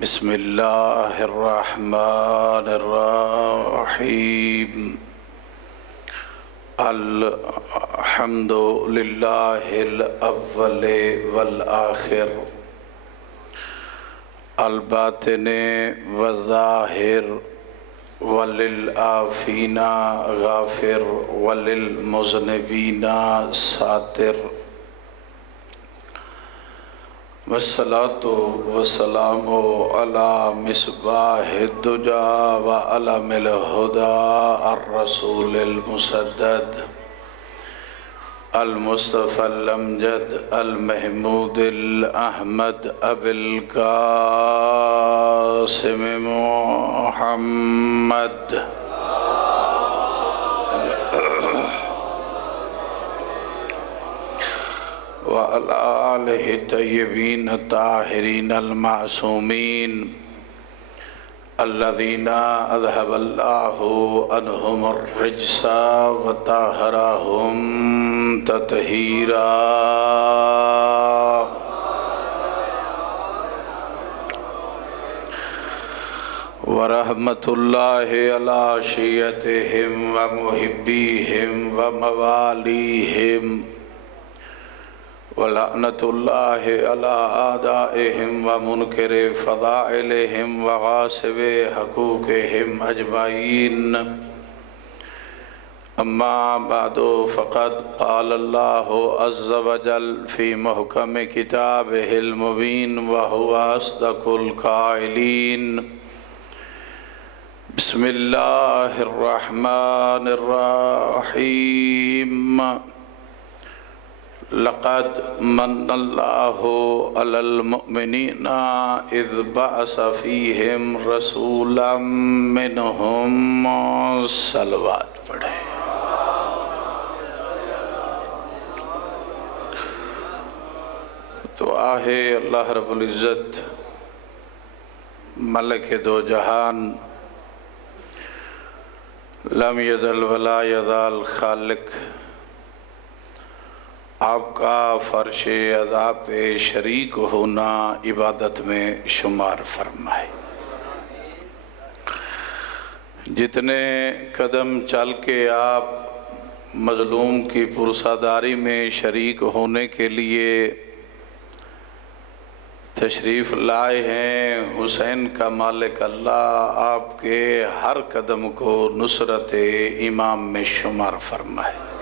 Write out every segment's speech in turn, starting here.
بسم اللہ الرحمن الرحیم الحمد للہ الاول والآخر الباطن والظاہر وللعافین غافر وللمذنبین ساتر والصلاة والسلام على مصباح الدجى وعلم الهدى الرسول المسدد المصطفى الأمجد المحمود الأحمد أبي القاسم محمد وعلى آله الطيبين الطاهرين المعصومين الذين أذهب الله عنهم الرجس وطهرهم تطهيرا ورحمة الله على شيعتهم ومحبيهم ومواليهم وَلَعْنَةُ اللَّهِ عَلَىٰ أَعْدَائِهِمْ وَمُنْكِرِ فَضَائِلِهِمْ وَغَاصِبِ حُقُوقِهِمْ أَجْمَعِينَ أَمَّا بَعْدُ فَقَدْ قَالَ اللَّهُ عَزَّ وَجَلَّ فِي مُحْكَمِ كِتَابِهِ الْمُبِينِ وَهُوَ أَصْدَقُ الْقَائِلِينَ بسم الله الرحمن الرحيم لقد من الله على المؤمنين إذ بعث فيهم رسولا منهم صلوات پڑھیں تو آہے اللہ رب العزت ملک دو جہان لم یزل ولا یزال خالق آپ کا فرش ادا پہ شریک ہونا عبادت میں شمار فرمائے جتنے قدم چل کے آپ مظلوم کی پرساداری میں شریک ہونے کے لیے تشریف لائے ہیں حسین کا مالک اللہ آپ کے ہر قدم کو نصرت امام میں شمار فرمائے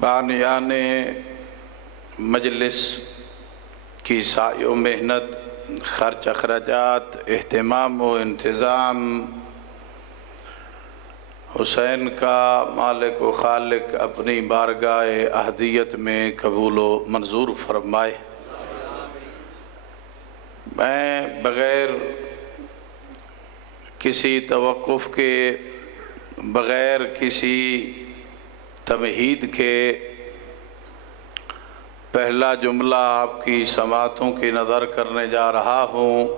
بانیان مجلس کی سعی و محنت خرچ اخراجات اہتمام و انتظام حسین کا مالک و خالق اپنی بارگاہ احدیت میں قبول و منظور فرمائے میں بغیر کسی توقف کے بغیر کسی تمہید کے پہلا جملہ آپ کی سماعتوں کی نظر کرنے جا رہا ہوں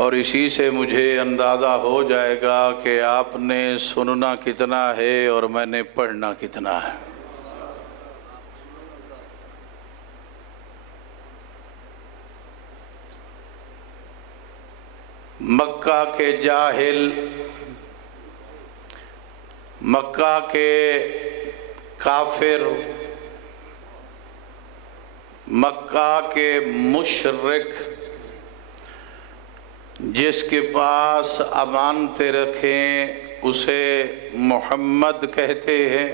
اور اسی سے مجھے اندازہ ہو جائے گا کہ آپ نے سننا کتنا ہے اور میں نے پڑھنا کتنا ہے مکہ کے جاہل مکہ کے کافر مکہ کے مشرک جس کے پاس امانتیں رکھیں اسے محمد کہتے ہیں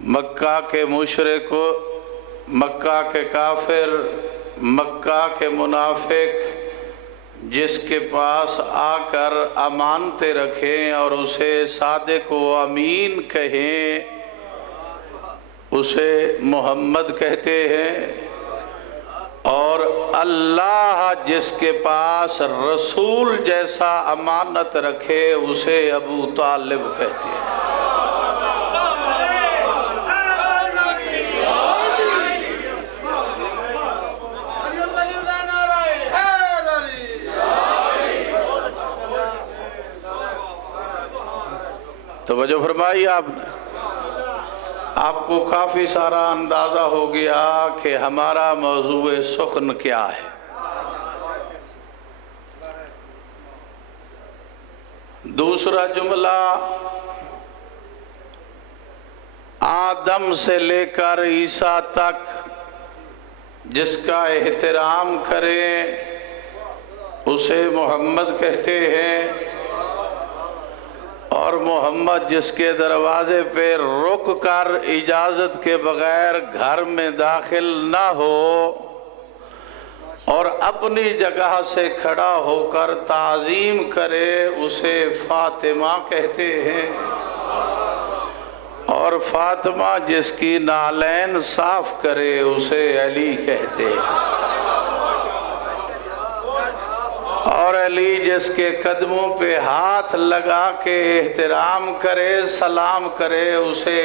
مکہ کے مشرک مکہ کے کافر مکہ کے منافق جس کے پاس آ کر امانتیں رکھیں اور اسے صادق و امین کہیں اسے محمد کہتے ہیں اور اللہ جس کے پاس رسول جیسا امانت رکھے اسے ابو طالب کہتے ہیں توجہ فرمائی آپ نے آپ کو کافی سارا اندازہ ہو گیا کہ ہمارا موضوع سخن کیا ہے۔ دوسرا جملہ، آدم سے لے کر عیسیٰ تک جس کا احترام کریں اسے محمد کہتے ہیں، اور محمد جس کے دروازے پہ رک کر اجازت کے بغیر گھر میں داخل نہ ہو اور اپنی جگہ سے کھڑا ہو کر تعظیم کرے اسے فاطمہ کہتے ہیں، اور فاطمہ جس کی نالین صاف کرے اسے علی کہتے ہیں، اور علی جس کے قدموں پہ ہاتھ لگا کے احترام کرے سلام کرے اسے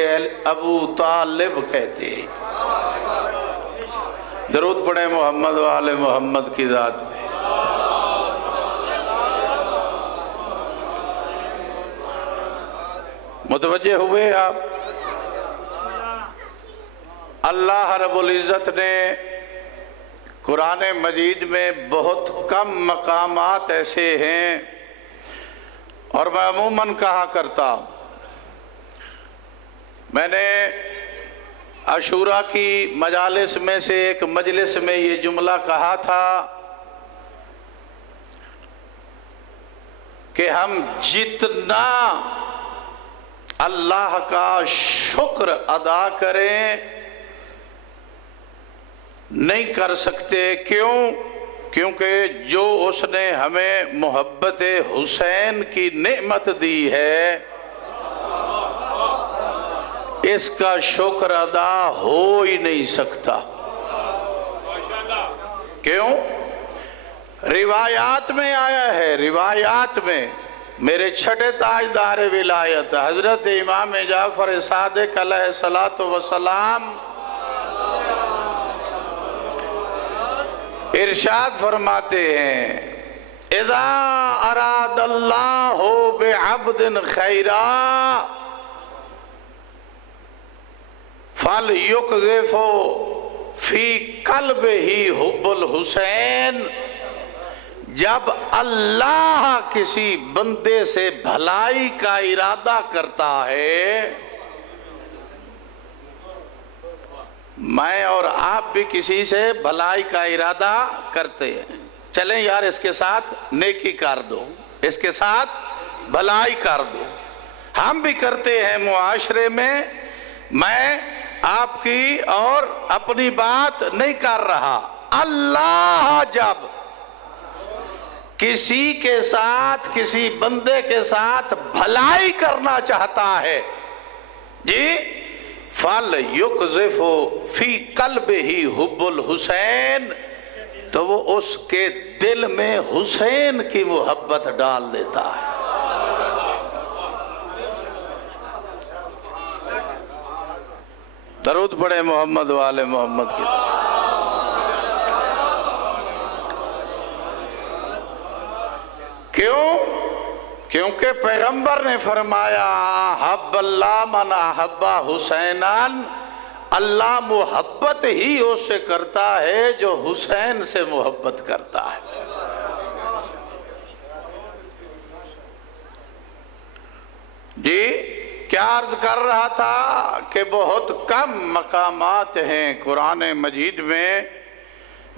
ابو طالب کہتے ہیں۔ درود پڑھیں محمد و آل محمد کی ذات پہ۔ متوجہ ہوئے آپ؟ اللہ رب العزت نے قرآن مجید میں بہت کم مقامات ایسے ہیں، اور میں عموماً کہا کرتا ہوں، میں نے عاشوراء کی مجالس میں سے ایک مجلس میں یہ جملہ کہا تھا کہ ہم جتنا اللہ کا شکر ادا کریں نہیں کر سکتے۔ کیوں؟ کیونکہ جو اس نے ہمیں محبت حسین کی نعمت دی ہے اس کا شکر ادا ہو ہی نہیں سکتا۔ کیوں؟ روایات میں آیا ہے، روایات میں میرے چھٹے تاجدار ولایت حضرت امام جعفر صادق علیہ السلام ارشاد فرماتے ہیں، اذا اراد اللہ بعبد خیرا فلیقذف فی قلبہ حب الحسین۔ جب اللہ کسی بندے سے بھلائی کا ارادہ کرتا ہے، میں اور آپ بھی کسی سے بھلائی کا ارادہ کرتے ہیں، چلیں یار اس کے ساتھ نیکی کر دو، اس کے ساتھ بھلائی کر دو، ہم بھی کرتے ہیں معاشرے میں، میں آپ کی اور اپنی بات نہیں کر رہا۔ اللہ جب کسی کے ساتھ کسی بندے کے ساتھ بھلائی کرنا چاہتا ہے جی، فَلْيُقْذِفُ فِي قَلْبِهِ حُبُّ الْحُسَيْنِ، تو وہ اس کے دل میں حسین کی محبت ڈال دیتا ہے۔ درود پڑھے محمد و آل محمد کی۔ کیوں؟ کیونکہ پیغمبر نے فرمایا احب اللہ من احب حسینان، اللہ محبت ہی اس سے کرتا ہے جو حسین سے محبت کرتا ہے۔ جی کیا عرض کر رہا تھا کہ بہت کم مقامات ہیں قرآن مجید میں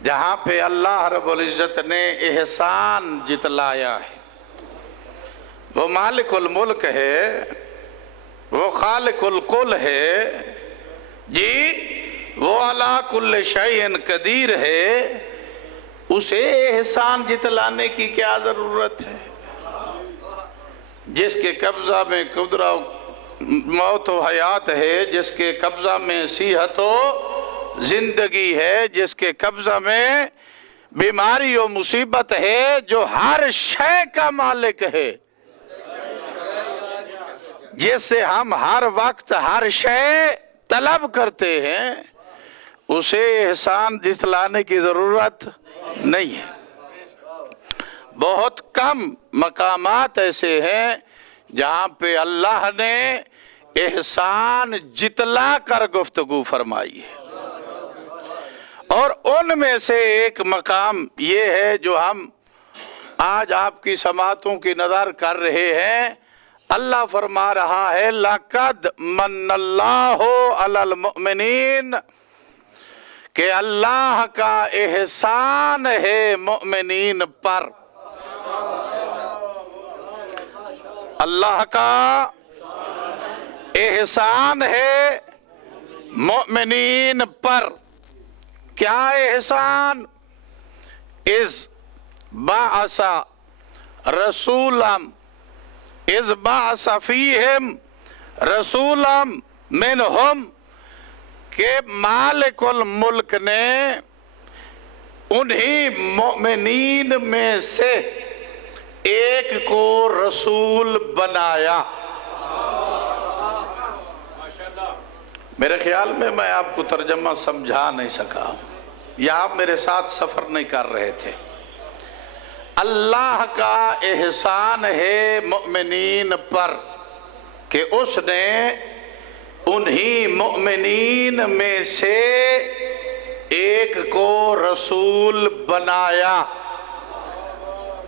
جہاں پہ اللہ رب العزت نے احسان جتلایا ہے۔ وہ مالک الملک ہے، وہ خالق الکل ہے جی، وہ علی کل شیء قدیر ہے، اسے احسان جتلانے کی کیا ضرورت ہے؟ جس کے قبضہ میں قدرت موت و حیات ہے، جس کے قبضہ میں صحت و زندگی ہے، جس کے قبضہ میں بیماری و مصیبت ہے، جو ہر شے کا مالک ہے، جس سے ہم ہر وقت ہر شے طلب کرتے ہیں، اسے احسان جتلانے کی ضرورت نہیں ہے۔ بہت کم مقامات ایسے ہیں جہاں پہ اللہ نے احسان جتلا کر گفتگو فرمائی ہے، اور ان میں سے ایک مقام یہ ہے جو ہم آج آپ کی سماعتوں کی نظر کر رہے ہیں۔ اللہ فرما رہا ہے لَقَدْ مَنَّ اللَّهُ عَلَى الْمُؤْمِنِينَ، کہ اللہ کا احسان ہے مومنین پر، اللہ کا احسان ہے مومنین پر۔ کیا احسان؟ اِذْ بَعَثَ رَسُولًا اِذْ بَعَثَ فِيهِمْ رَسُولًا مِّنْهُمْ، کہ مالک الملک نے انہی مومنین میں سے ایک کو رسول بنایا۔ میرے خیال میں آپ کو ترجمہ سمجھا نہیں سکا، یا آپ میرے ساتھ سفر نہیں کر رہے تھے۔ اللہ کا احسان ہے مومنین پر کہ اس نے انہی مومنین میں سے ایک کو رسول بنایا۔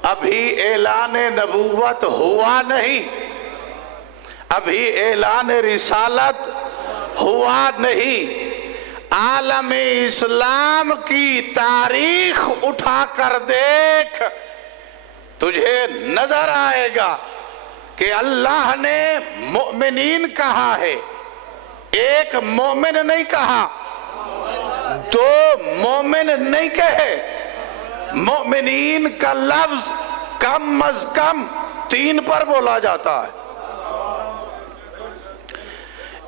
ابھی اعلان نبوت ہوا نہیں، ابھی اعلان رسالت ہوا نہیں۔ عالم اسلام کی تاریخ اٹھا کر دیکھ، تجھے نظر آئے گا کہ اللہ نے مومنین کہا ہے، ایک مومن نہیں کہا، دو مومن نہیں کہے، مومنین کا لفظ کم از کم 3 پر بولا جاتا ہے۔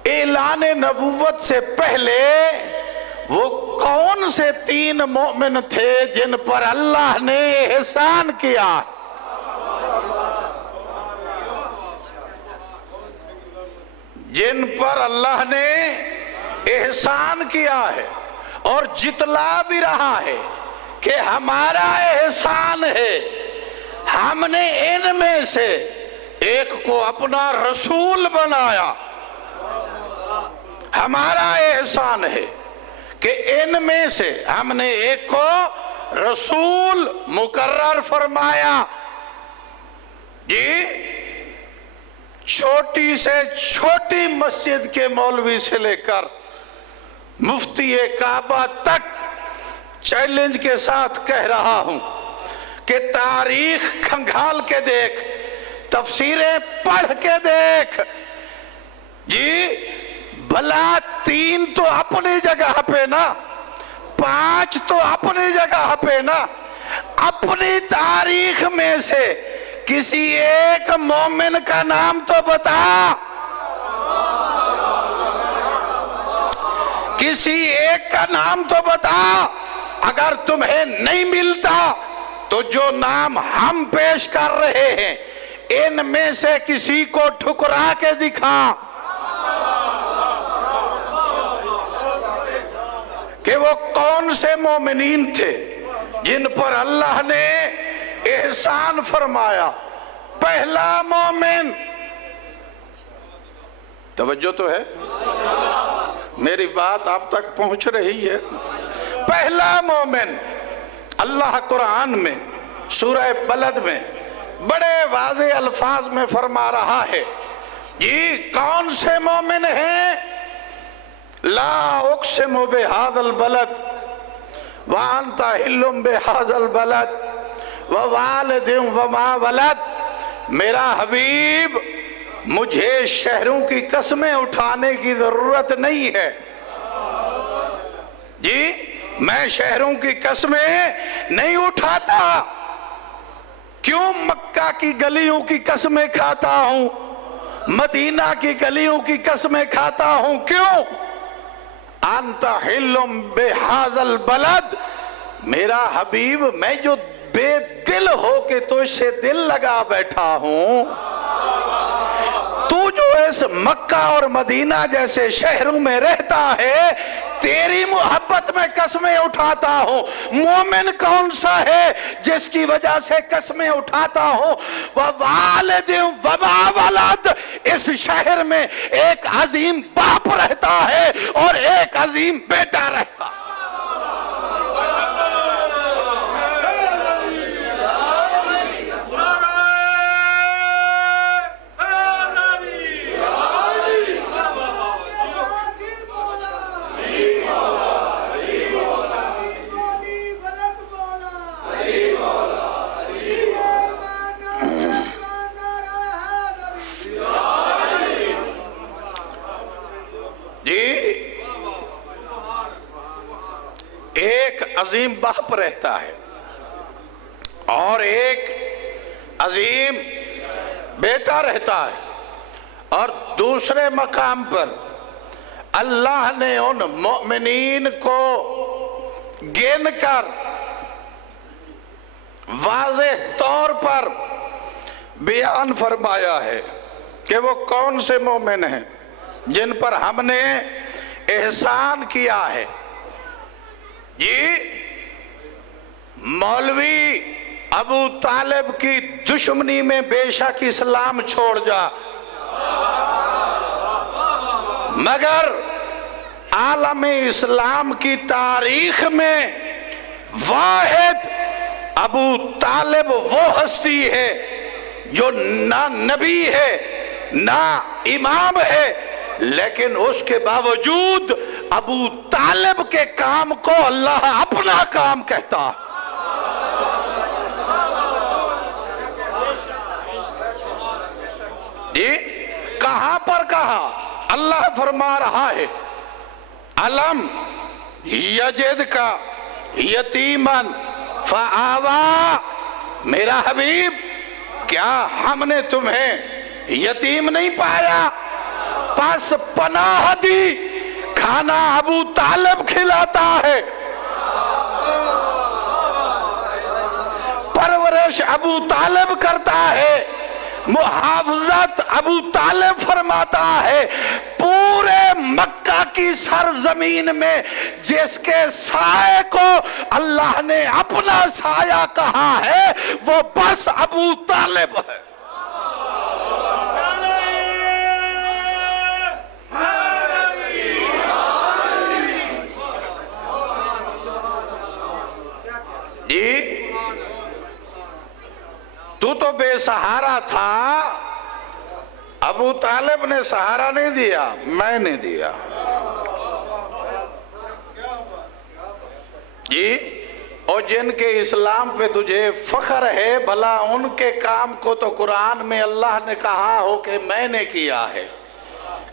اعلان نبوت سے پہلے وہ کون سے 3 مومن تھے جن پر اللہ نے احسان کیا؟ جن پر اللہ نے احسان کیا ہے اور جتلا بھی رہا ہے کہ ہمارا احسان ہے، ہم نے ان میں سے ایک کو اپنا رسول بنایا۔ ہمارا احسان ہے کہ ان میں سے ہم نے ایک کو رسول مقرر فرمایا۔ جی، چھوٹی سے چھوٹی مسجد کے مولوی سے لے کر مفتی کعبہ تک چیلنج کے ساتھ کہہ رہا ہوں کہ تاریخ کھنگال کے دیکھ، تفسیریں پڑھ کے دیکھ، جی بھلا 3 تو اپنی جگہ پہ نا، 5 تو اپنی جگہ پہ نا، اپنی تاریخ میں سے کسی ایک مومن کا نام تو بتا، کسی ایک کا نام تو بتا۔ اگر تمہیں نہیں ملتا تو جو نام ہم پیش کر رہے ہیں ان میں سے کسی کو ٹھکرا کے دکھا کہ وہ کون سے مومنین تھے جن پر اللہ نے احسان فرمایا۔ پہلا مومن، توجہ تو ہے، میری بات آپ تک پہنچ رہی ہے؟ پہلا مومن اللہ قرآن میں سورہ بلد میں بڑے واضح الفاظ میں فرما رہا ہے، یہ کون سے مومن ہیں؟ لا اقسم بہذا البلد وانت حل بہذا البلد ووالد وما ولد۔ میرا حبیب، مجھے شہروں کی قسمیں اٹھانے کی ضرورت نہیں ہے، جی میں شہروں کی قسمیں نہیں اٹھاتا۔ کیوں مکہ کی گلیوں کی قسمیں کھاتا ہوں، مدینہ کی گلیوں کی قسمیں کھاتا ہوں؟ کیوں؟ انت حل بہذا البلد، میرا حبیب میں جو بے دل ہو کے تو اسے دل لگا بیٹھا ہوں، تو جو اس مکہ اور مدینہ جیسے شہروں میں رہتا ہے، تیری محبت میں قسمیں اٹھاتا ہوں۔ مومن کون سا ہے جس کی وجہ سے قسمیں اٹھاتا ہوں؟ وَوَالِدٍ وَمَا وَلَدٍ، اس شہر میں ایک عظیم باپ رہتا ہے اور ایک عظیم بیٹا رہتا ہے۔ عظیم باپ رہتا ہے اور ایک عظیم بیٹا رہتا ہے، اور دوسرے مقام پر اللہ نے ان مومنین کو گن کر واضح طور پر بیان فرمایا ہے کہ وہ کون سے مومن ہیں جن پر ہم نے احسان کیا ہے۔ یہ مولوی ابو طالب کی دشمنی میں بے شک اسلام چھوڑ جا، مگر عالم اسلام کی تاریخ میں واحد ابو طالب وہ ہستی ہے جو نہ نبی ہے نہ امام ہے، لیکن اس کے باوجود ابو طالب کے کام کو اللہ اپنا کام کہتا۔ یہ کہاں پر کہا؟ اللہ فرما رہا ہے علم یجد کا یتیمن فآوا، میرا حبیب کیا ہم نے تمہیں یتیم نہیں پایا پس پناہ دی؟ کھانا ابو طالب کھلاتا ہے، پرورش ابو طالب کرتا ہے، محافظت ابو طالب فرماتا ہے۔ پورے مکہ کی سرزمین میں جس کے سائے کو اللہ نے اپنا سایہ کہا ہے وہ بس ابو طالب ہے۔ تو بے سہارا تھا، ابو طالب نے سہارا نہیں دیا، میں نے دیا۔ جی، اور جن کے اسلام پہ تجھے فخر ہے، بھلا ان کے کام کو تو قرآن میں اللہ نے کہا ہو کہ میں نے کیا ہے،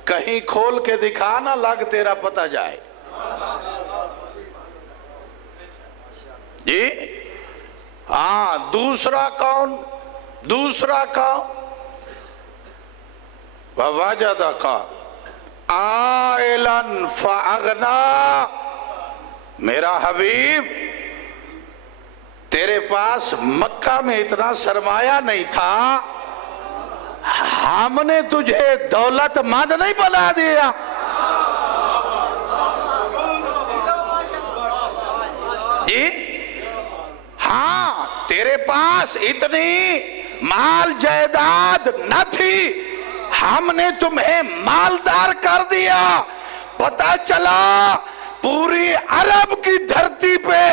کہیں کھول کے دکھا نہ لگ تیرا پتہ جائے۔ جی ہاں، دوسرا کون؟ دوسرا کون؟ وَوَجَدَكَ عَائِلًا فَأَغْنَا، میرا حبیب تیرے پاس مکہ میں اتنا سرمایہ نہیں تھا، ہم نے تجھے دولت مند نہیں بنا دیا۔ جی ہاں، تیرے پاس اتنی مال جائیداد نہ تھی، ہم نے تمہیں مالدار کر دیا۔ پتہ چلا پوری عرب کی دھرتی پہ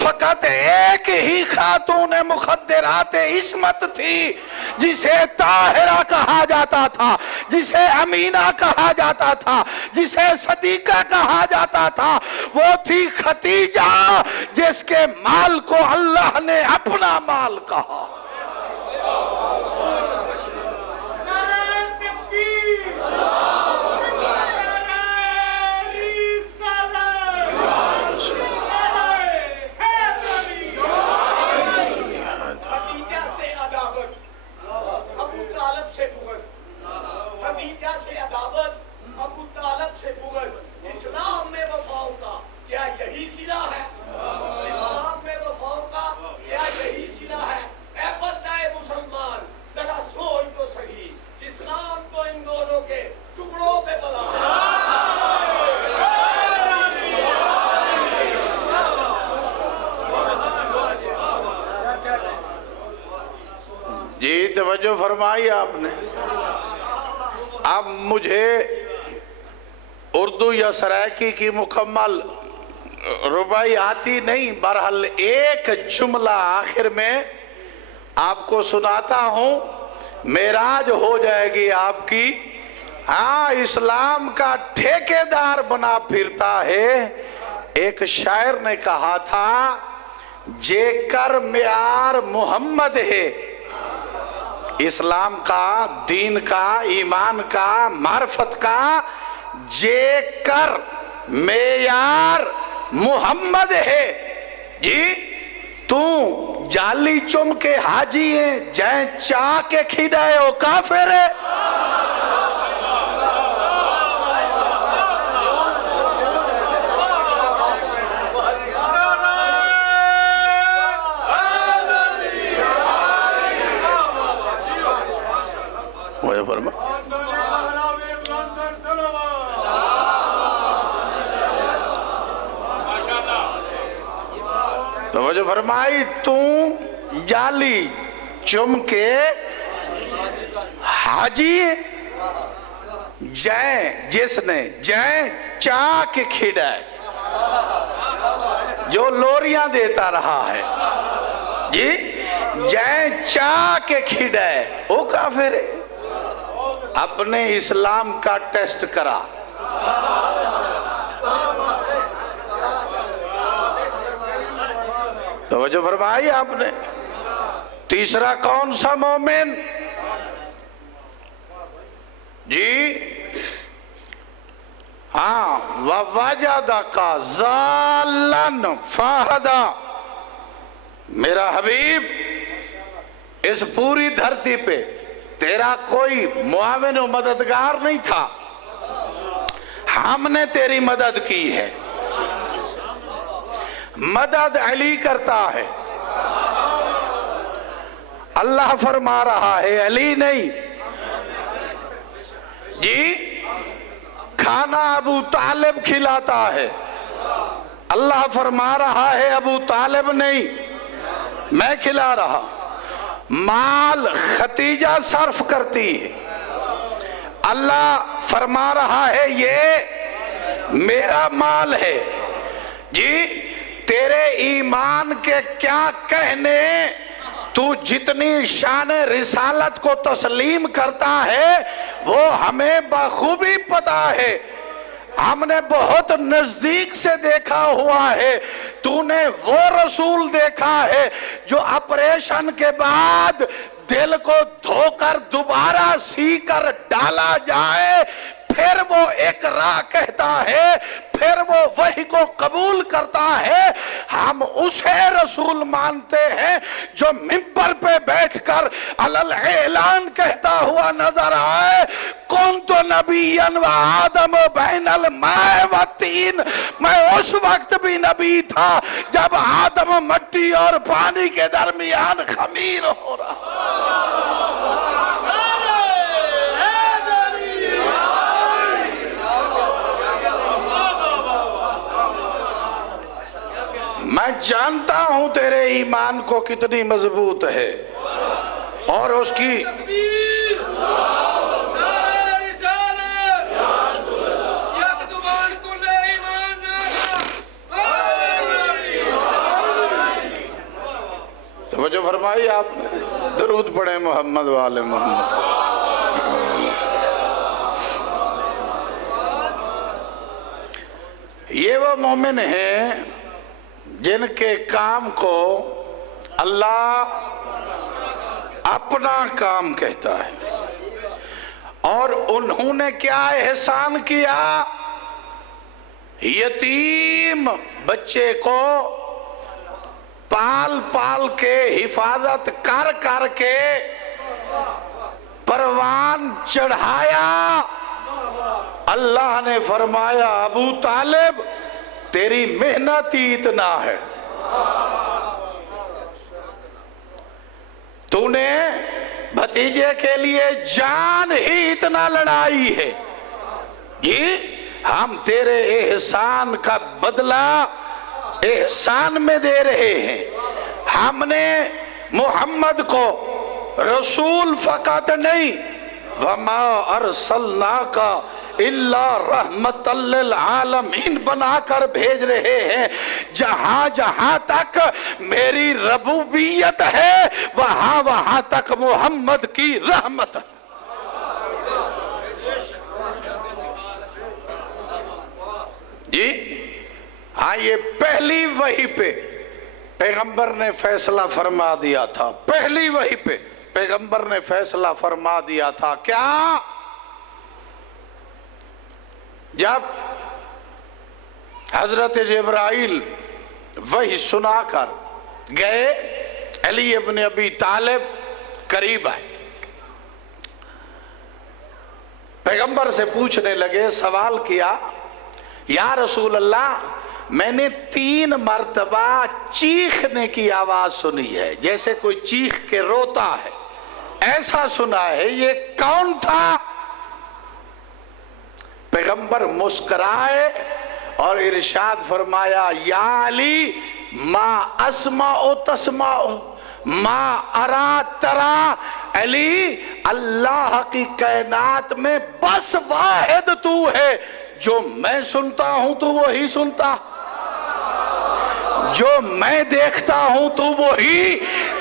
فقط ایک ہی خاتون مخدرات عصمت تھی جسے طاہرہ کہا جاتا تھا، جسے امینہ کہا جاتا تھا، جسے صدیقہ کہا جاتا تھا، وہ تھی ختیجہ جس کے مال کو اللہ نے اپنا مال کہا۔ اسلام میں وفاؤں کا کیا یہی صلہ ہے؟ اسلام میں وفاؤں کا کیا یہی صلہ ہے؟ توجہ فرمائی آپ نے. اب مجھے اردو یا سرائکی کی مکمل ربائی آتی نہیں، بہرحال ایک جملہ آخر میں آپ کو سناتا ہوں، معراج ہو جائے گی آپ کی. ہاں، اسلام کا ٹھیکیدار بنا پھرتا ہے. ایک شاعر نے کہا تھا، جے کر معیار محمد ہے، اسلام کا، دین کا، ایمان کا، معرفت کا جے کر معیار محمد ہے. جی تو جالی چم کے حاجی ہیں، جائیں چاہ کے کھڑائے ہو کافر ہے. توجہ فرمائی. تو جالی چم کے حاجی جائیں، جس نے جائیں چاہ کے کھڑائے، جو لوریاں دیتا رہا ہے، جی جائیں چاہ کے کھڑائے وہ کافر ہے. اپنے اسلام کا ٹیسٹ کرا. توجہ فرمائی آپ نے. تیسرا کون سا مومن؟ جی ہاں، وَوَجَدَكَ ضَالًّا فَهَدَىٰ. میرا حبیب، اس پوری دھرتی پہ تیرا کوئی معاون و مددگار نہیں تھا، ہم نے تیری مدد کی ہے. مدد علی کرتا ہے. اللہ فرما رہا ہے، علی نہیں. جی کھانا ابو طالب کھلاتا ہے. اللہ فرما رہا ہے، ابو طالب نہیں، میں کھلا رہا. مال ختیجہ صرف کرتی ہے. اللہ فرما رہا ہے، یہ میرا مال ہے. جی تیرے ایمان کے کیا کہنے، تو جتنی شان رسالت کو تسلیم کرتا ہے وہ ہمیں بخوبی پتا ہے. ہم نے بہت نزدیک سے دیکھا ہوا ہے. تو نے وہ رسول دیکھا ہے جو آپریشن کے بعد دل کو دھو کر دوبارہ سی کر ڈالا جائے، پھر وہ اقرا کہتا ہے، پھر وہ وحی کو قبول کرتا ہے. ہم اسے رسول مانتے ہیں جو منبر پہ بیٹھ کر اعلان کہتا ہوا نظر آئے، کنت نبیا و آدم بین الماء و الطین. میں اس وقت بھی نبی تھا جب آدم مٹی اور پانی کے درمیان خمیر ہو رہا. میں جانتا ہوں تیرے ایمان کو کتنی مضبوط ہے اور اس کی توجہ فرمائی آپ نے. درود پڑھیں محمد والے محمد. یہ وہ مومن ہیں جن کے کام کو اللہ اپنا کام کہتا ہے. اور انہوں نے کیا احسان کیا؟ یتیم بچے کو پال پال کے، حفاظت کر کر کے پروان چڑھایا. اللہ نے فرمایا، ابو طالب تیری محنت ہی اتنا ہے، تو نے بھتیجے کے لیے جان ہی اتنا لڑائی ہے. یہ ہم تیرے احسان کا بدلہ احسان میں دے رہے ہیں. ہم نے محمد کو رسول فقط نہیں، وما ارسلناک الا رحمت للعالمین بنا کر بھیج رہے ہیں۔ جہاں جہاں تک میری ربوبیت ہے وہاں وہاں تک محمد کی رحمت ہے۔ جی ہاں، یہ پہلی وحی پہ پیغمبر نے فیصلہ فرما دیا تھا، پہلی وحی پہ پیغمبر نے فیصلہ فرما دیا تھا۔ کیا؟ جب حضرت جبرائیل وحی سنا کر گئے، علی ابن ابی طالب قریب آئے، پیغمبر سے پوچھنے لگے، سوال کیا، یا رسول اللہ میں نے 3 مرتبہ چیخنے کی آواز سنی ہے، جیسے کوئی چیخ کے روتا ہے، ایسا سنا ہے، یہ کون تھا؟ پیغمبر مسکرائے اور ارشاد فرمایا، یا علی ما اسمع تسمع ما ارا ترا، علی اللہ کی کائنات میں بس واحد تو ہے، جو میں سنتا ہوں تو وہی سنتا، جو میں دیکھتا ہوں تو وہی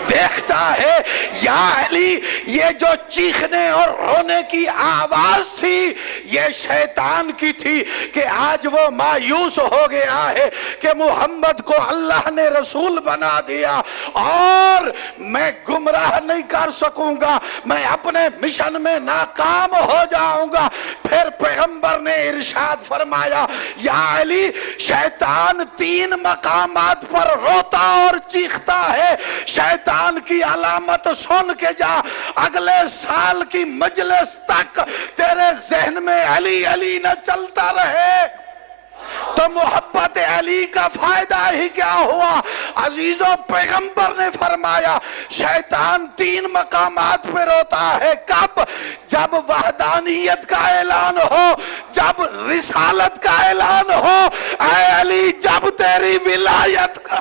دیکھتا ہے۔ یا علی یہ جو چیخنے اور رونے کی آواز تھی یہ شیطان کی تھی کہ آج وہ مایوس ہو گیا ہے کہ محمد کو اللہ نے رسول بنا دیا اور میں گمراہ نہیں کر سکوں گا، میں اپنے مشن میں ناکام ہو جاؤں گا۔ پھر پیغمبر نے ارشاد فرمایا، یا علی شیطان 3 مقامات پر روتا اور چیختا ہے، شیطان کی علامت سن کے جا، اگلے سال کی مجلس تک تیرے ذہن میں علی علی نہ چلتا رہے تو محبت علی کا فائدہ ہی کیا ہوا؟ عزیزوں، پیغمبر نے فرمایا شیطان 3 مقامات پہ روتا ہے، کب؟ جب وحدانیت کا اعلان ہو، جب رسالت کا اعلان ہو، اے علی جب تیری ولایت کا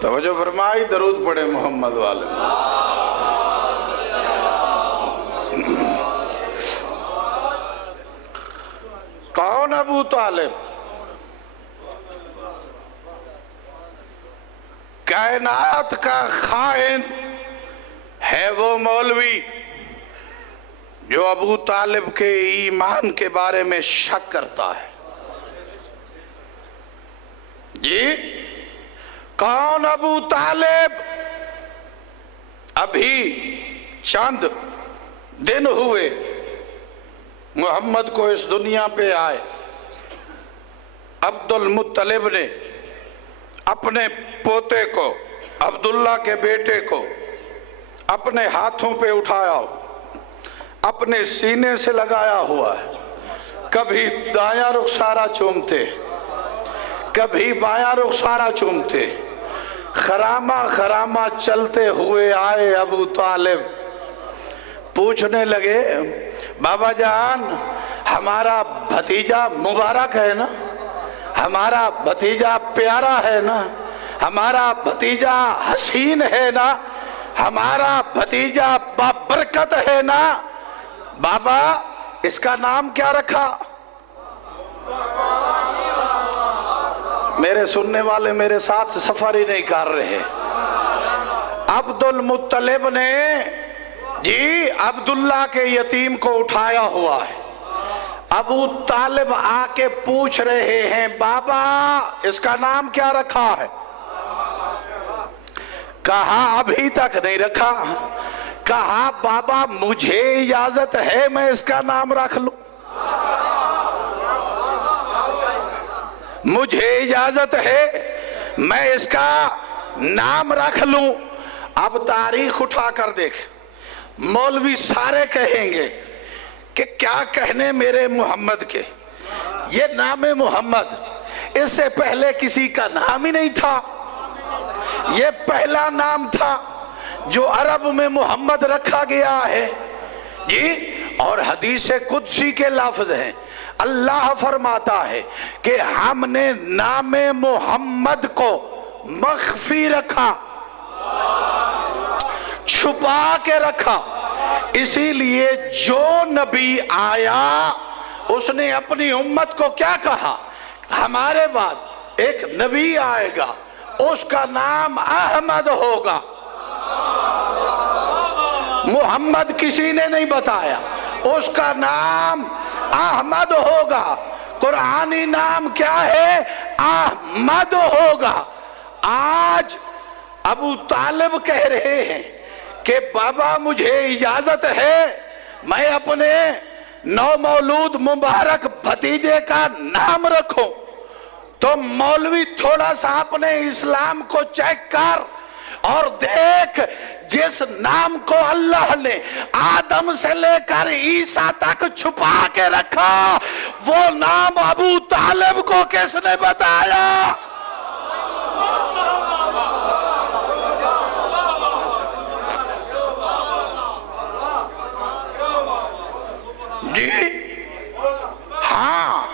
توجہ فرمائی، درود پڑھے محمد والے۔ کون ابو طالب؟ کائنات کا خائن ہے وہ مولوی جو ابو طالب کے ایمان کے بارے میں شک کرتا ہے۔ جی کون ابو طالب؟ ابھی چند دن ہوئے محمد کو اس دنیا پہ آئے، عبد المطلب نے اپنے پوتے کو، عبداللہ کے بیٹے کو اپنے ہاتھوں پہ اٹھایا، اپنے سینے سے لگایا ہوا ہے، کبھی دایاں رخسارہ چومتے، کبھی بایاں رخسارہ چومتے، خرامہ خرامہ چلتے ہوئے آئے ابو طالب، پوچھنے لگے، بابا جان ہمارا بھتیجا مبارک ہے نا، ہمارا بھتیجا پیارا ہے نا، ہمارا بھتیجا حسین ہے نا، ہمارا بھتیجا بابرکت ہے نا، بابا اس کا نام کیا رکھا؟ میرے سننے والے میرے ساتھ سفر ہی نہیں کر رہے۔ عبد المطلب نے جی عبداللہ کے یتیم کو اٹھایا ہوا ہے، ابو طالب آ کے پوچھ رہے ہیں، بابا اس کا نام کیا رکھا ہے؟ کہا ابھی تک نہیں رکھا۔ کہا بابا مجھے اجازت ہے میں اس کا نام رکھ لوں؟ مجھے اجازت ہے میں اس کا نام رکھ لوں؟ اب تاریخ اٹھا کر دیکھ، مولوی سارے کہیں گے کہ کیا کہنے میرے محمد کے، یہ نام محمد اس سے پہلے کسی کا نام ہی نہیں تھا، یہ پہلا نام تھا جو عرب میں محمد رکھا گیا ہے جی۔ اور حدیث قدسی کے لفظ ہیں، اللہ فرماتا ہے کہ ہم نے نام محمد کو مخفی رکھا، چھپا کے رکھا، اسی لیے جو نبی آیا اس نے اپنی امت کو کیا کہا؟ ہمارے بعد ایک نبی آئے گا، اس کا نام احمد ہوگا۔ محمد کسی نے نہیں بتایا، اس کا نام احمد ہوگا۔ قرآنی نام کیا ہے؟ احمد ہوگا۔ آج ابو طالب کہہ رہے ہیں کہ بابا مجھے اجازت ہے میں اپنے نومولود مبارک بھتیجے کا نام رکھوں، تو مولوی تھوڑا سا اپنے اسلام کو چیک کر اور دیکھ، جس نام کو اللہ نے آدم سے لے کر عیسیٰ تک چھپا کے رکھا، وہ نام ابو طالب کو کس نے بتایا؟ جی ہاں،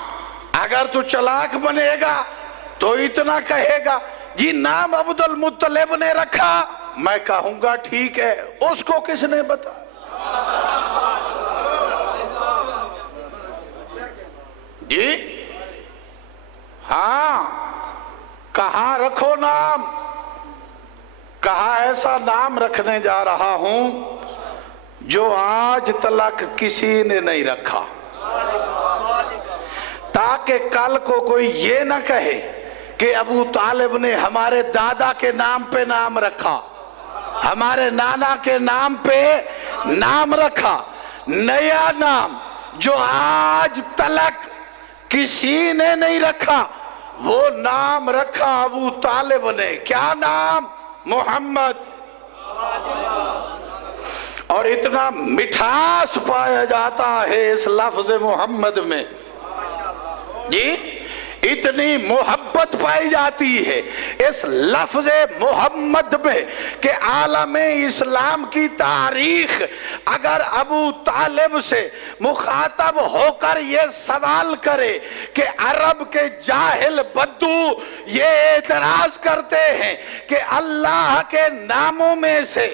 اگر تو چلاک بنے گا تو اتنا کہے گا جی نام عبد المطلب نے رکھا، میں کہوں گا ٹھیک ہے، اس کو کس نے بتا؟ جی ہاں، کہاں رکھو نام، کہا ایسا نام رکھنے جا رہا ہوں جو آج تلک کسی نے نہیں رکھا، تاکہ کل کو کوئی یہ نہ کہے کہ ابو طالب نے ہمارے دادا کے نام پہ نام رکھا، ہمارے نانا کے نام پہ نام رکھا۔ نیا نام جو آج تلک کسی نے نہیں رکھا، وہ نام رکھا ابو طالب نے۔ کیا نام؟ محمد۔ اور اتنا مٹھاس پایا جاتا ہے اس لفظ محمد میں جی، اتنی محبت پائی جاتی ہے اس لفظ محمد میں کہ عالم اسلام کی تاریخ اگر ابو طالب سے مخاطب ہو کر یہ سوال کرے کہ عرب کے جاہل بدو یہ اعتراض کرتے ہیں کہ اللہ کے ناموں میں سے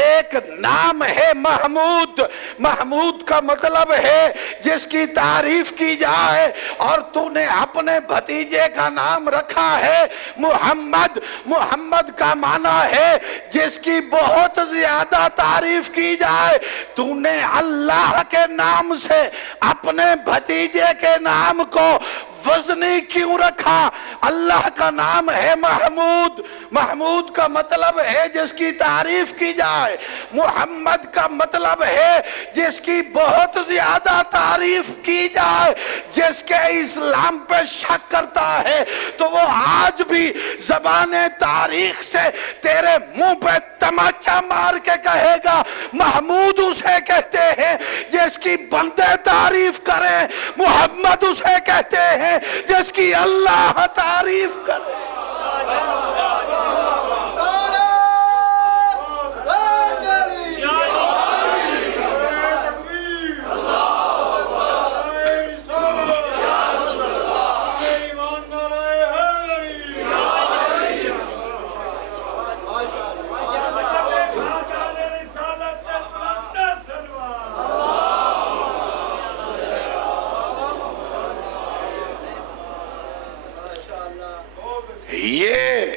ایک نام ہے محمود، محمود کا مطلب ہے جس کی تعریف کی جائے، اور تو نے اپنے بھتیجے کا نام رکھا ہے محمد، محمد کا معنی ہے جس کی بہت زیادہ تعریف کی جائے، تو نے اللہ کے نام سے اپنے بھتیجے کے نام کو وزنی کیوں رکھا؟ اللہ کا نام ہے محمود، محمود کا مطلب ہے جس کی تعریف کی جائے، محمد کا مطلب ہے جس کی بہت زیادہ تعریف کی جائے۔ جس کے اسلام پہ شک کرتا ہے تو وہ آج بھی زبان تاریخ سے تیرے منہ پہ تماچا مار کے کہے گا محمود اسے کہتے ہیں جس کی بندے تعریف کریں، محمد اسے کہتے ہیں جس کی اللہ تعریف کرے۔ یہ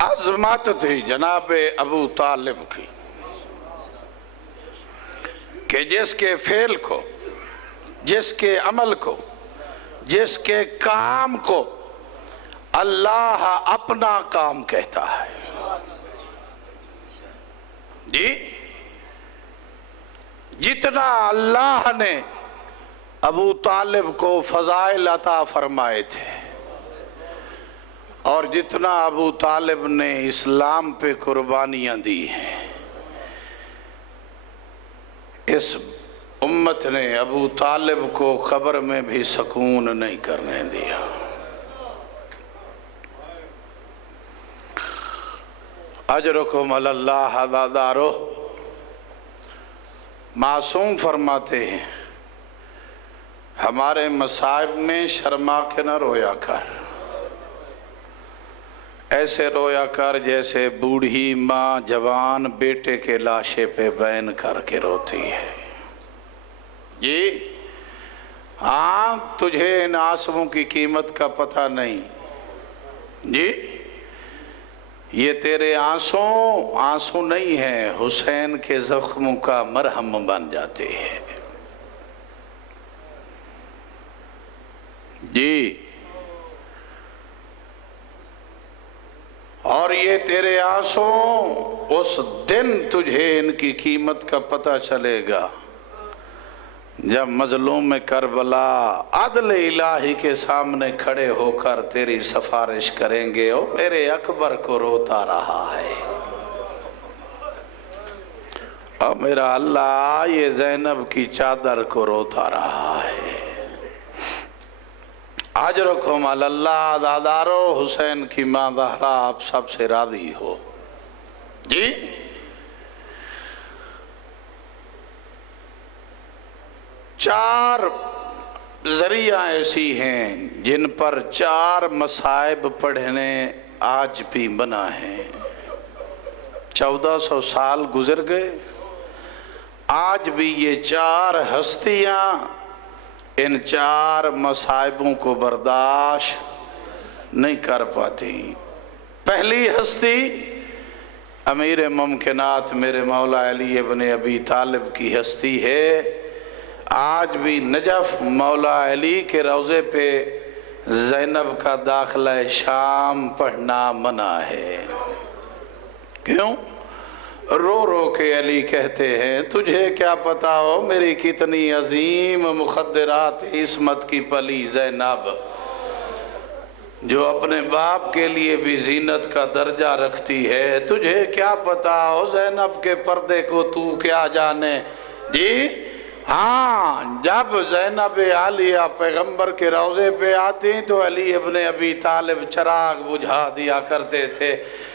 عظمت تھی جناب ابو طالب کی کہ جس کے فعل کو، جس کے عمل کو، جس کے کام کو اللہ اپنا کام کہتا ہے جی۔ جتنا اللہ نے ابو طالب کو فضائل عطا فرمائے تھے اور جتنا ابو طالب نے اسلام پہ قربانیاں دی ہیں، اس امت نے ابو طالب کو قبر میں بھی سکون نہیں کرنے دیا۔ اجرکم علی اللہ عزادارو، معصوم فرماتے ہیں ہمارے مصائب میں شرما کے نہ رویا کر، ایسے رویا کر جیسے بوڑھی ماں جوان بیٹے کے لاشے پہ بین کر کے روتی ہے۔ جی ہاں، تجھے ان آنسوؤں کی قیمت کا پتہ نہیں۔ جی یہ تیرے آنسو نہیں ہیں، حسین کے زخموں کا مرہم بن جاتے ہیں۔ جی اور یہ تیرے آنسو اس دن تجھے ان کی قیمت کا پتہ چلے گا جب مظلوم کربلا عدل الہی کے سامنے کھڑے ہو کر تیری سفارش کریں گے، او میرے اکبر کو روتا رہا ہے، او میرا اللہ یہ زینب کی چادر کو روتا رہا ہے۔ اجرکم علی اللہ عزادارو، حسین کی ماں زہرا آپ سب سے راضی ہو۔ جی چار ذریعہ ایسی ہیں جن پر چار مصائب پڑھنے آج بھی منع ہیں۔ 1400 سال گزر گئے، آج بھی یہ چار ہستیاں ان چار مصائبوں کو برداشت نہیں کر پاتی۔ پہلی ہستی امیر ممکنات میرے مولا علی ابن ابی طالب کی ہستی ہے۔ آج بھی نجف مولا علی کے روضے پہ زینب کا داخلہ شام پڑھنا منع ہے۔ کیوں؟ رو رو کے علی کہتے ہیں تجھے کیا پتا ہو میری کتنی عظیم مخدرات عصمت کی پلی زینب، جو اپنے باپ کے لیے بھی زینت کا درجہ رکھتی ہے، تجھے کیا پتا ہو زینب کے پردے کو تو کیا جانے۔ جی ہاں، جب زینب عالیہ پیغمبر کے روضے پہ آتی تو علی ابن ابی طالب چراغ بجھا دیا کرتے تھے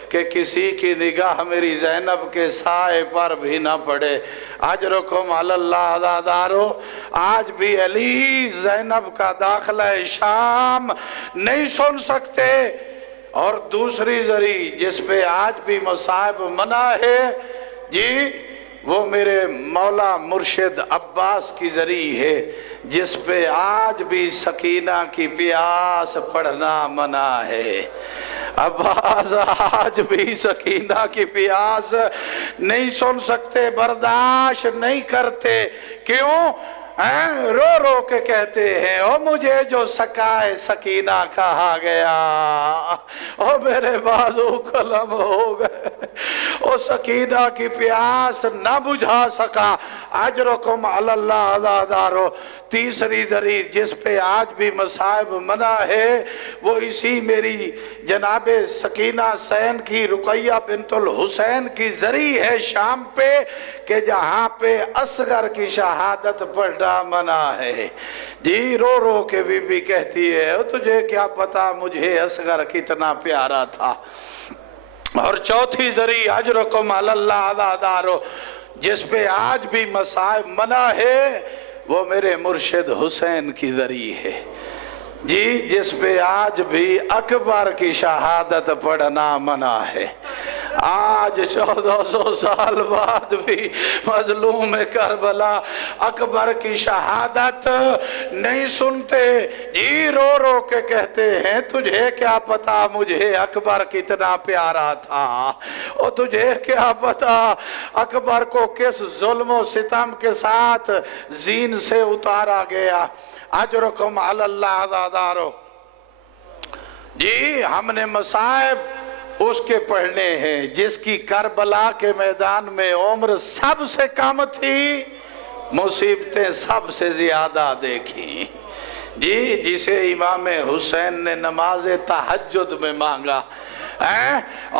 کہ کسی کی نگاہ میری زینب کے سائے پر بھی نہ پڑے۔ اجرکم علی اللہ عزادارو، آج بھی علی زینب کا داخلہ شام نہیں سن سکتے۔ اور دوسری ذریعہ جس پہ آج بھی مصائب منع ہے، جی وہ میرے مولا مرشد عباس کی ذریعہ ہے، جس پہ آج بھی سکینہ کی پیاس پڑھنا منع ہے۔ عباس آج بھی سکینہ کی پیاس نہیں سن سکتے، برداشت نہیں کرتے۔ کیوں؟ رو رو کے کہتے ہیں او مجھے جو سکائے سکینہ کہا گیا، او میرے بازو قلم ہو گئے، او سکینہ کی پیاس نہ بجھا سکا۔ اجرکم علی اللہ عزادارو، تیسری ذریعہ جس پہ آج بھی مصائب منع ہے وہ اسی میری جناب سکینہ سین کی رقیہ بنت الحسین کی ذریعہ ہے شام پہ، کہ جہاں پہ اصغر کی شہادت پڑھنا منع ہے۔ جی رو رو کے بی بی کہتی ہے تجھے کیا پتا مجھے اصغر کتنا پیارا تھا۔ اور چوتھی ذریعہ اجرکم علی اللہ عزادارو، جس پہ آج بھی مصائب منع ہے وہ میرے مرشد حسین کی ذریعہ ہے۔ جی جس پہ آج بھی اکبر کی شہادت پڑھنا منع ہے۔ آج 1400 سال بعد بھی مظلوم کربلا اکبر کی شہادت نہیں سنتے۔ جی رو رو کے کہتے ہیں تجھے کیا پتا مجھے اکبر کتنا پیارا تھا، اور تجھے کیا پتا اکبر کو کس ظلم و ستم کے ساتھ زین سے اتارا گیا۔ اجرکم علی اللہ عزادارو، جی ہم نے مصائب اس کے پڑھنے ہیں جس کی کربلا کے میدان میں عمر سب سے کم تھی، مصیبتیں سب سے زیادہ دیکھیں۔ جی جسے امام حسین نے نماز تہجد میں مانگا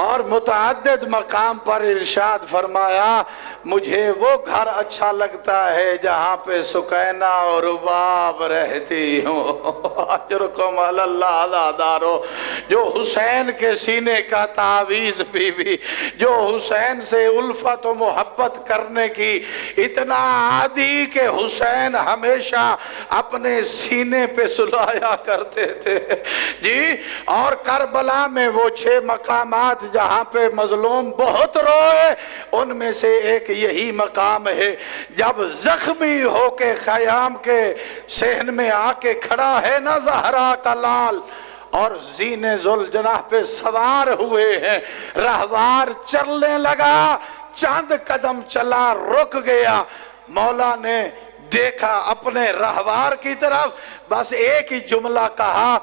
اور متعدد مقام پر ارشاد فرمایا مجھے وہ گھر اچھا لگتا ہے جہاں پہ سکینہ اور رباب رہتی ہوں۔ اجرکم علی اللہ عزادارو، جو حسین کے سینے کا تعویذ بی بی، جو حسین سے الفت و محبت کرنے کی اتنا عادی کہ حسین ہمیشہ اپنے سینے پہ سلایا کرتے تھے جی۔ اور کربلا میں وہ 6 مقامات جہاں پہ مظلوم بہت روئے، ان میں سے ایک یہی مقام ہے جب زخمی ہو کے خیام کے صحن میں آ کے کھڑا ہے نا زہرا کا لال، اور زین ذوالجناح پہ سوار ہوئے ہیں، رہوار چلنے لگا، چند قدم چلا رک گیا، مولا نے دیکھا اپنے رہوار کی طرف، بس ایک ہی جملہ کہا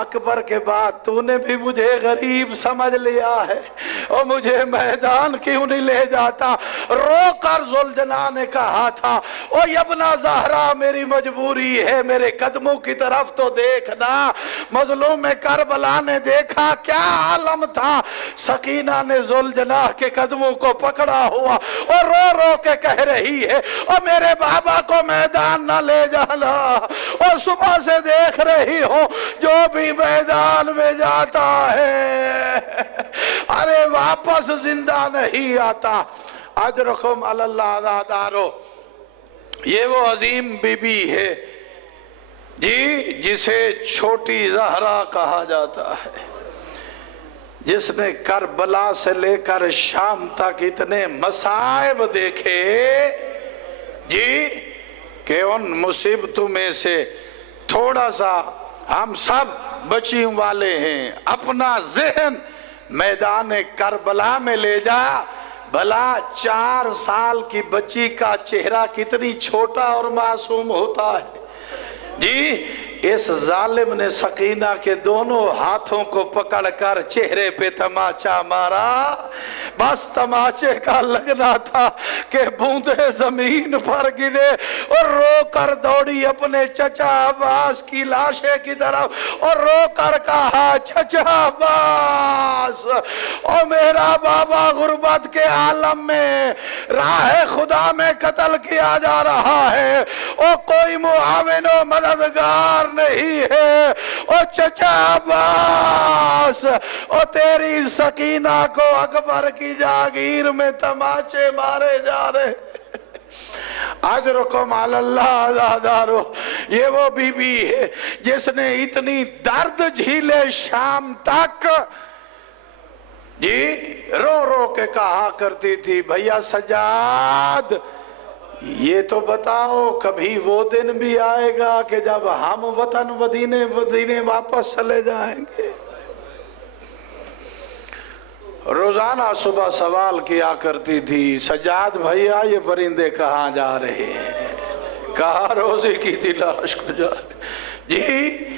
اکبر کے بعد تو نے بھی مجھے غریب سمجھ لیا ہے اور مجھے میدان کیوں نہیں لے جاتا؟ رو کر ذوالجناح نے کہا تھا او ابنا زہرا میری مجبوری ہے، میرے قدموں کی طرف تو دیکھنا۔ مظلوم کربلا نے دیکھا کیا عالم تھا، سکینہ نے ذوالجناح کے قدموں کو پکڑا ہوا اور رو رو کے کہہ رہی ہے اور میرے بابا کو میدان نہ لے جانا، اور صبح سے دیکھ رہی ہوں جو بھی میدان میں جاتا ہے ارے واپس زندہ نہیں آتا۔ اجرکم علی اللہ عزادارو، یہ وہ عظیم بی بی ہے جی جسے چھوٹی زہرا کہا جاتا ہے، جس نے کربلا سے لے کر شام تک اتنے مصائب دیکھے جی کہ ان مصیبتوں میں سے تھوڑا سا ہم سب بچی والے ہیں۔ اپنا ذہن میدان کربلا میں لے جا، بھلا 4 سال کی بچی کا چہرہ کتنی چھوٹا اور معصوم ہوتا ہے جی۔ اس ظالم نے سکینہ کے دونوں ہاتھوں کو پکڑ کر چہرے پہ تماچا مارا، بس تماچے کا لگنا تھا کہ بوندے زمین پر گرے، اور رو کر دوڑی اپنے چچا عباس کی لاشے کی طرف اور رو کر کہا چچا عباس، او میرا بابا غربت کے عالم میں راہ خدا میں قتل کیا جا رہا ہے، او کوئی معاون و مددگار نہیں ہے، او چچا عباس، او تیری سکینہ کو اکبر کی جاگیر میں تماچے مارے جا رہے۔ اجرکم علی اللہ عزادارو، یہ وہ بی بی ہے جس نے اتنی درد جھیلے شام تک جی، رو رو کے کہا کرتی تھی بھیا سجاد یہ تو بتاؤ کبھی وہ دن بھی آئے گا کہ جب ہم وطن مدینے واپس چلے جائیں گے؟ روزانہ صبح سوال کیا کرتی تھی سجاد بھیا یہ پرندے کہاں جا رہے ہیں، کہاں روزے کی تلاش کو جا رہے جی۔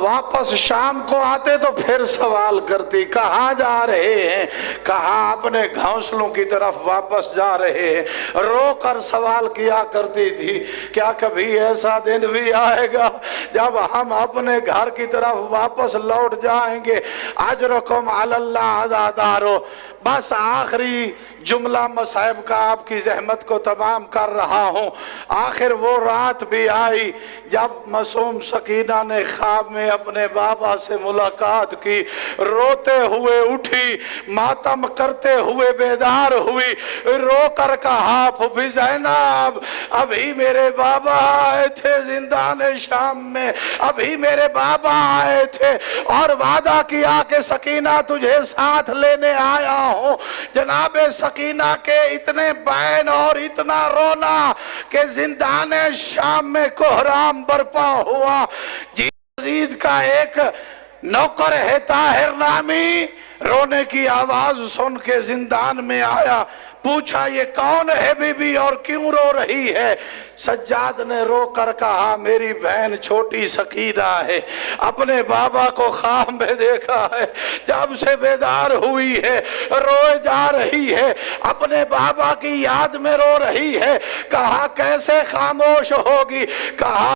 واپس شام کو آتے تو پھر سوال کرتی کہاں جا رہے ہیں، کہاں اپنے گھونسلوں کی طرف واپس جا رہے ہیں، رو کر سوال کیا کرتی تھی کیا کبھی ایسا دن بھی آئے گا جب ہم اپنے گھر کی طرف واپس لوٹ جائیں گے۔ اجرکم علی اللہ عزادارو، بس آخری جملہ مصائب کا آپ کی زحمت کو تمام کر رہا ہوں۔ آخر وہ رات بھی آئی جب معصوم سکینہ نے خواب میں اپنے بابا سے ملاقات کی، روتے ہوئے اٹھی، ماتم کرتے ہوئے بیدار ہوئی، رو کر کہا پھوپھی زینب ابھی میرے بابا آئے تھے زندان شام میں، ابھی میرے بابا آئے تھے اور وعدہ کیا کہ سکینہ تجھے ساتھ لینے آیا ہوں۔ جناب سکینہ کے اتنے بین اور اتنا رونا کہ زندان شام میں کوہرام برپا ہوا۔ جی یزید کا ایک نوکر ہے طاہر نامی، رونے کی آواز سن کے زندان میں آیا، پوچھا یہ کون ہے بی بی اور کیوں رو رہی ہے؟ سجاد نے رو کر کہا میری بہن چھوٹی سکینہ ہے، اپنے بابا کو خواب میں دیکھا ہے، جب سے بیدار ہوئی ہے روئے جا رہی ہے، اپنے بابا کی یاد میں رو رہی ہے۔ کہا کیسے خاموش ہوگی؟ کہا